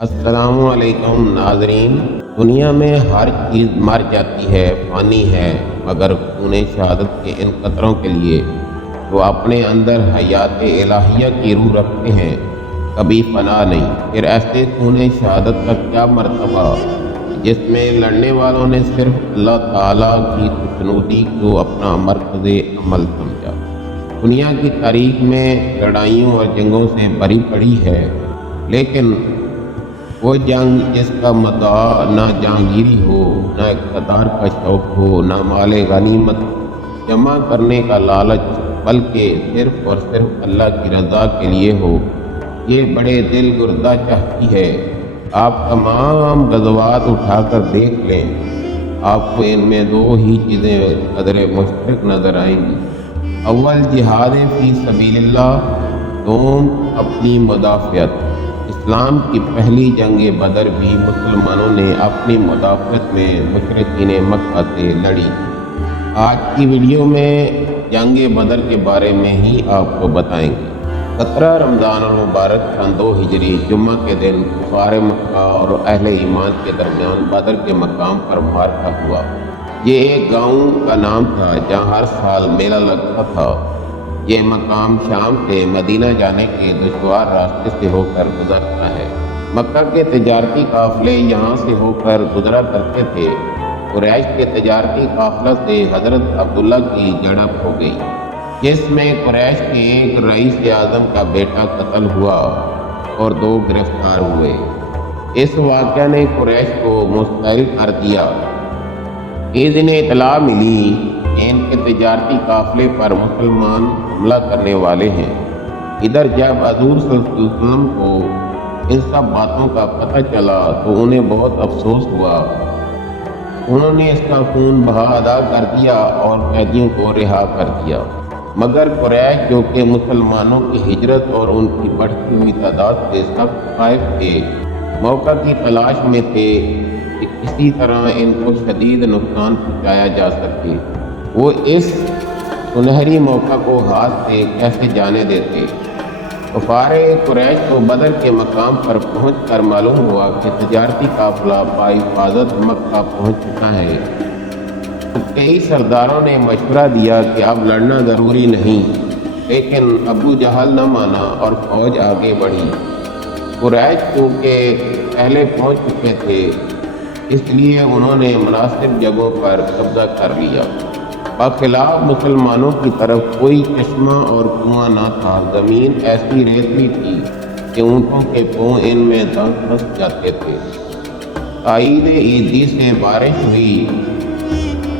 السلام علیکم ناظرین۔ دنیا میں ہر چیز مر جاتی ہے، فانی ہے، مگر خون شہادت کے ان قطروں کے لیے جو اپنے اندر حیات الہیہ کی روح رکھتے ہیں کبھی فنا نہیں۔ پھر ایسے خون شہادت کا کیا مرتبہ جس میں لڑنے والوں نے صرف اللہ تعالیٰ کی خوشنودی کو اپنا مرکز عمل سمجھا۔ دنیا کی تاریخ میں لڑائیوں اور جنگوں سے بھری پڑی ہے، لیکن وہ جنگ جس کا مدعا نہ جہانگیری ہو، نہ اقتدار کا شوق ہو، نہ مال غنیمت جمع کرنے کا لالچ، بلکہ صرف اور صرف اللہ کی رضا کے لیے ہو، یہ بڑے دل گردہ چاہتی ہے۔ آپ تمام غزوات اٹھا کر دیکھ لیں، آپ کو ان میں دو ہی چیزیں قدر مشترک نظر آئیں گی۔ اول جہاد فی سبیل اللہ، دوم اپنی مدافعت۔ اسلام کی پہلی جنگ بدر بھی مسلمانوں نے اپنی مدافعت میں مشرکین مکہ سے لڑی۔ آج کی ویڈیو میں جنگ بدر کے بارے میں ہی آپ کو بتائیں گے۔ 17 رمضان المبارک سن 2 ہجری جمعہ کے دن کفار مکہ اور اہل ایمان کے درمیان بدر کے مقام پر معرکہ ہوا۔ یہ ایک گاؤں کا نام تھا جہاں ہر سال میلہ لگتا تھا۔ یہ مقام شام سے مدینہ جانے کے دشوار راستے سے ہو کر گزرتا ہے۔ مکہ کے تجارتی قافلے یہاں سے ہو کر گزرا کرتے تھے۔ قریش کے تجارتی قافلہ سے حضرت عبداللہ کی جھڑپ ہو گئی، جس میں قریش کے ایک رئیس اعظم کا بیٹا قتل ہوا اور 2 گرفتار ہوئے۔ اس واقعہ نے قریش کو مشتعل کر دیا۔ اس دن اطلاع ملی کہ ان کے تجارتی قافلے پر مسلمان حملہ کرنے والے ہیں۔ ادھر جب حضور صلی اللہ علیہ وسلم کو ان سب باتوں کا پتہ چلا تو انہیں بہت افسوس ہوا۔ انہوں نے اس کا خون بہا ادا کر دیا اور قیدیوں کو رہا کر دیا، مگر قریش جو کہ مسلمانوں کی ہجرت اور ان کی بڑھتی ہوئی تعداد سے سخت خائف تھے، موقع کی تلاش میں تھے کہ کسی طرح ان کو شدید نقصان پہنچایا جا سکے۔ وہ اس سنہری موقع کو ہاتھ سے کیسے جانے دیتے۔ کفار قریش کو بدر کے مقام پر پہنچ کر معلوم ہوا کہ تجارتی قافلہ بحفاظت مکہ پہنچ چکا ہے۔ کئی سرداروں نے مشورہ دیا کہ اب لڑنا ضروری نہیں، لیکن ابو جہل نہ مانا اور فوج آگے بڑھی۔ قریش چونکہ پہلے پہنچ چکے تھے، اس لیے انہوں نے مناسب جگہوں پر قبضہ کر لیا۔ بخلاف مسلمانوں کی طرف کوئی چشمہ اور کنواں نہ تھا، زمین ایسی ریتلی تھی کہ اونٹوں کے پاؤں ان میں پھنس جاتے تھے۔ عید عیدی سے بارش ہوئی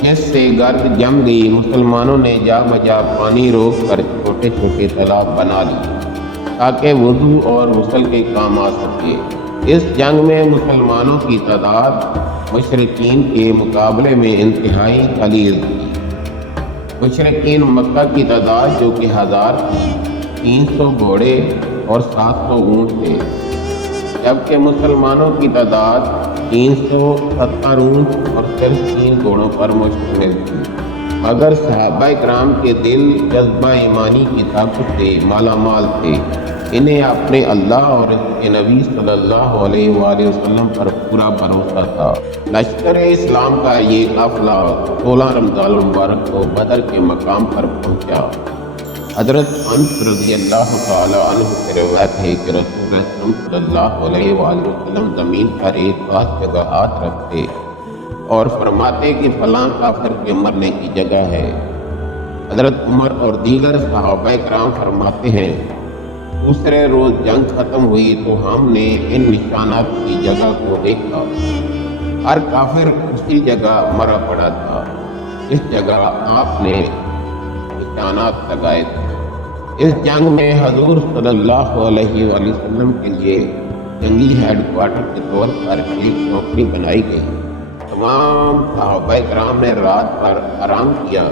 جس سے گرد جم گئی۔ مسلمانوں نے جا بجا پانی روک کر چھوٹے چھوٹے تالاب بنا لیے تاکہ وضو اور غسل کے کام آ سکے۔ اس جنگ میں مسلمانوں کی تعداد مشرکین کے مقابلے میں انتہائی قلیل تھی۔ مشرکین مکہ کی تعداد جو کہ 1000 تھی، 300 گھوڑے اور 700 اونٹ تھے، جبکہ مسلمانوں کی تعداد 370 اونٹ اور صرف 3 گھوڑوں پر مشتمل تھی۔ مگر صحابہ کرام کے دل جذبہ ایمانی کی طاقت سے مالا مال تھے۔ انہیں اپنے اللہ اور اس کے نبی صلی اللہ علیہ وآلہ وسلم پر پورا بھروسہ تھا۔ لشکر اسلام کا یہ قافلہ 16 رمضان المبارک کو بدر کے مقام پر پہنچا۔ حضرت انس رضی اللہ تعالی عنہ سے روایت ہے کہ رسول اکرم صلی اللہ علیہ وآلہ وسلم زمین پر ایک خاص جگہ ہاتھ رکھتے اور فرماتے کہ فلاں کافر کے مرنے کی جگہ ہے۔ حضرت عمر اور دیگر صحابہ کرام فرماتے ہیں، دوسرے روز جنگ ختم ہوئی تو ہم نے ان نشانات کی جگہ کو دیکھا۔ ہر کافر اسی جگہ مرا پڑا تھا، اس جگہ آپ نے نشانات لگائے تھے۔ اس جنگ میں حضور صلی اللہ علیہ وآلہ وسلم کے لیے جنگی ہیڈ کوارٹر کے طور پر ایک چوکڑی بنائی گئی۔ تمام صحابہ کرام نے رات بھر آرام کیا۔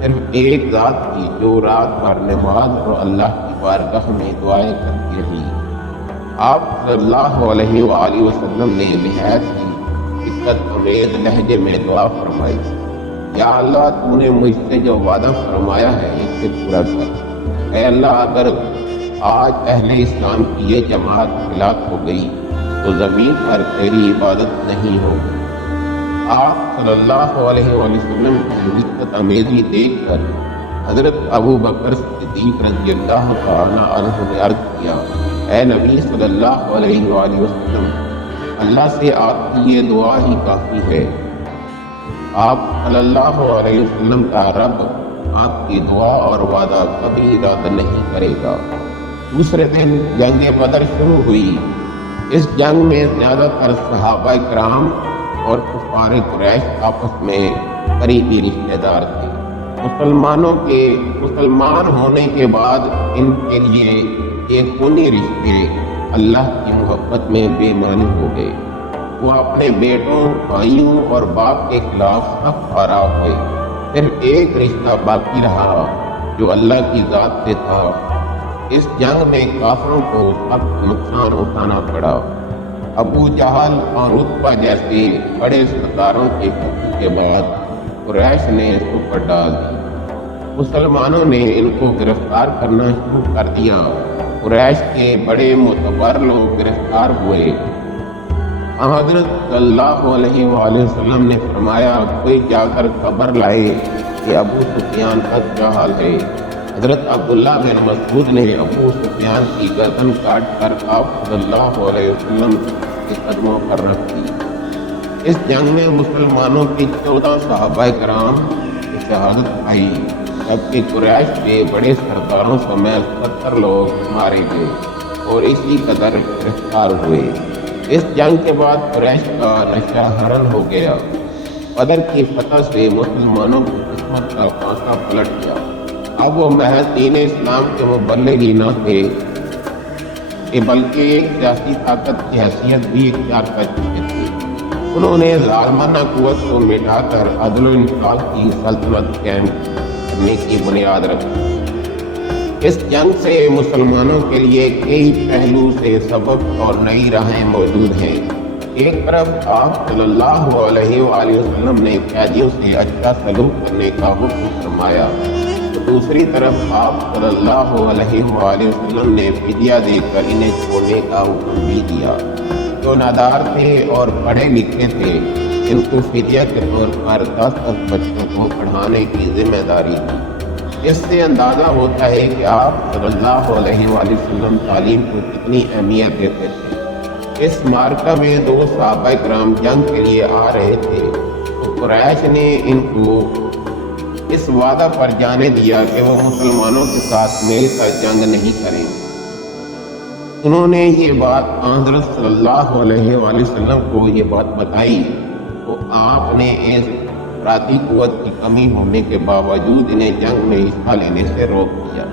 صرف ایک ذات تھی جو رات بھر نماز اور اللہ کی بارگاہ میں دعائیں کرتی رہی۔ آپ صلی اللہ علیہ وآلہ وسلم نے نہایت ہی عزت امیز لہجے میں دعا فرمائی، یا اللہ تو نے مجھ سے جو وعدہ فرمایا ہے اسے پورا کر۔ اے اللہ، اگر آج اہل اسلام کی یہ جماعت ہلاک ہو گئی تو زمین پر تیری عبادت نہیں ہوگی۔ آپ صلی اللہ علیہ وسلم کی عزت امیزی دیکھ کر حضرت ابو بکر صدیق رضی اللہ تعالیٰ عنہ نے عرض کیا، اے نبی صلی اللہ علیہ وآلہ وسلم، اللہ سے آپ کی یہ دعا ہی کافی ہے۔ آپ صلی اللہ علیہ وسلم کا رب آپ کی دعا اور وعدہ کبھی رد نہیں کرے گا۔ دوسرے دن جنگ بدر شروع ہوئی۔ اس جنگ میں زیادہ تر صحابہ کرام اور کفار قریش آپس میں قریبی رشتہ دار تھے۔ مسلمان ہونے کے بعد ان کے لیے یہ خونی رشتے اللہ کی محبت میں بے معنی ہو گئے۔ وہ اپنے بیٹوں، بھائیوں اور باپ کے خلاف سب پارا ہوئے۔ صرف ایک رشتہ باقی رہا جو اللہ کی ذات سے تھا۔ اس جنگ میں کافروں کو سخت نقصان اٹھانا پڑا۔ ابو جہل اور عتبہ جیسے بڑے سرداروں کے قتل کے بعد قریش نے سپر ڈال دی۔ مسلمانوں نے ان کو گرفتار کرنا شروع کر دیا۔ قریش کے بڑے معتبر لوگ گرفتار ہوئے۔ حضرت صلی اللہ علیہ وآلہ وسلم نے فرمایا، کوئی جا کر خبر لائے کہ ابو سفیان کا کیا حال ہے۔ حضرت عبداللہ بن مسعود نے ابو سفیان کی گردن کاٹ کر آپ صلی اللہ علیہ وسلم کے قدموں پر رکھ دی۔ اس جنگ میں مسلمانوں کے 14 صحابہ کرام کی شہادت پائی، جبکہ قریش کے بڑے سرداروں سمیت 70 لوگ مارے گئے اور اسی قدر گرفتار ہوئے۔ اس جنگ کے بعد قریش کا نشہ حرن ہو گیا۔ بدر کی فتح سے مسلمانوں کی قسمت کا پانسا پلٹ گیا۔ اب وہ محض دین اسلام کے مبلغ ہی نہ تھے کہ بلکہ ایک سیاسی طاقت کی حیثیت بھی اختیار کر چکے تھے۔ انہوں نے ظالمانہ قوت کو مٹا کر عدل و انصاف کی سلطنت قائم کرنے کی بنیاد رکھی۔ اس جنگ سے مسلمانوں کے لیے کئی پہلو سے سبق اور نئی راہیں موجود ہیں۔ ایک طرف آپ صلی اللہ علیہ وآلہ وسلم نے قیدیوں سے اچھا سلوک کرنے کا حکم فرمایا، دوسری طرف آپ صلی اللہ علیہ وآلہ وسلم نے فدیہ دے کر انہیں چھوڑنے کا حکم بھی دیا۔ جو نادار تھے اور پڑھے لکھے تھے، ان کو فدیہ کے طور پر 10 بچوں کو پڑھانے کی ذمہ داری دی۔ اس سے اندازہ ہوتا ہے کہ آپ صلی اللہ علیہ وآلہ وسلم تعلیم کو کتنی اہمیت دیتے تھے۔ اس معرکہ میں 2 صحابہ کرام جنگ کے لیے آ رہے تھے تو قریش نے ان کو اس وعدہ پر جانے دیا کہ وہ مسلمانوں کے ساتھ مل کر جنگ نہیں کریں۔ انہوں نے یہ بات حضرت صلی اللہ علیہ وآلہ وسلم کو یہ بات بتائی تو آپ نے اس افراطی قوت کی کمی ہونے کے باوجود انہیں جنگ میں حصہ لینے سے روک دیا۔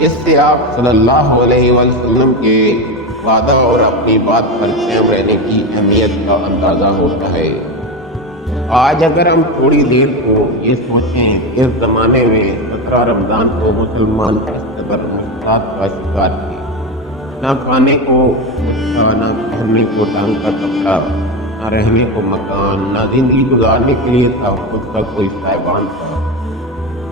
اس سے آپ صلی اللہ علیہ وآلہ وسلم کے وعدہ اور اپنی بات پر قائم رہنے کی اہمیت کا اندازہ ہوتا ہے۔ آج اگر ہم تھوڑی دیر کو یہ سوچیں کہ اس زمانے میں 17 رمضان کو مسلمان کس قدر مشکلات کا شکار تھے، نہ کھانے کو کچھ، نہ پہننے کو ڈھنگ کا کپڑا، نہ رہنے کو مکان، نہ زندگی گزارنے کے لیے تحفظ کا کوئی صاحبان تھا۔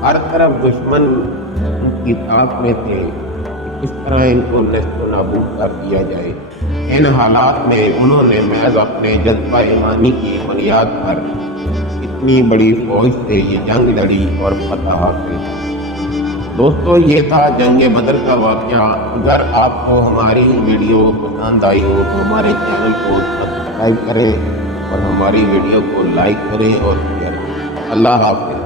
ہر طرف دشمن ان کی طاق میں تھے کہ کس طرح ان کو نیست و نابود کر دیا جائے۔ ان حالات میں انہوں نے محض اپنے جذبہ ایمانی کی بنیاد پر اتنی بڑی فوج سے یہ جنگ لڑی اور فتح حاصل کی۔ دوستو، یہ تھا جنگ بدر کا واقعہ۔ اگر آپ کو ہماری ویڈیو پسند آئی ہو تو ہمارے چینل کو سبسکرائب کریں اور ہماری ویڈیو کو لائک کریں اور شیئر کریں۔ اللہ حافظ۔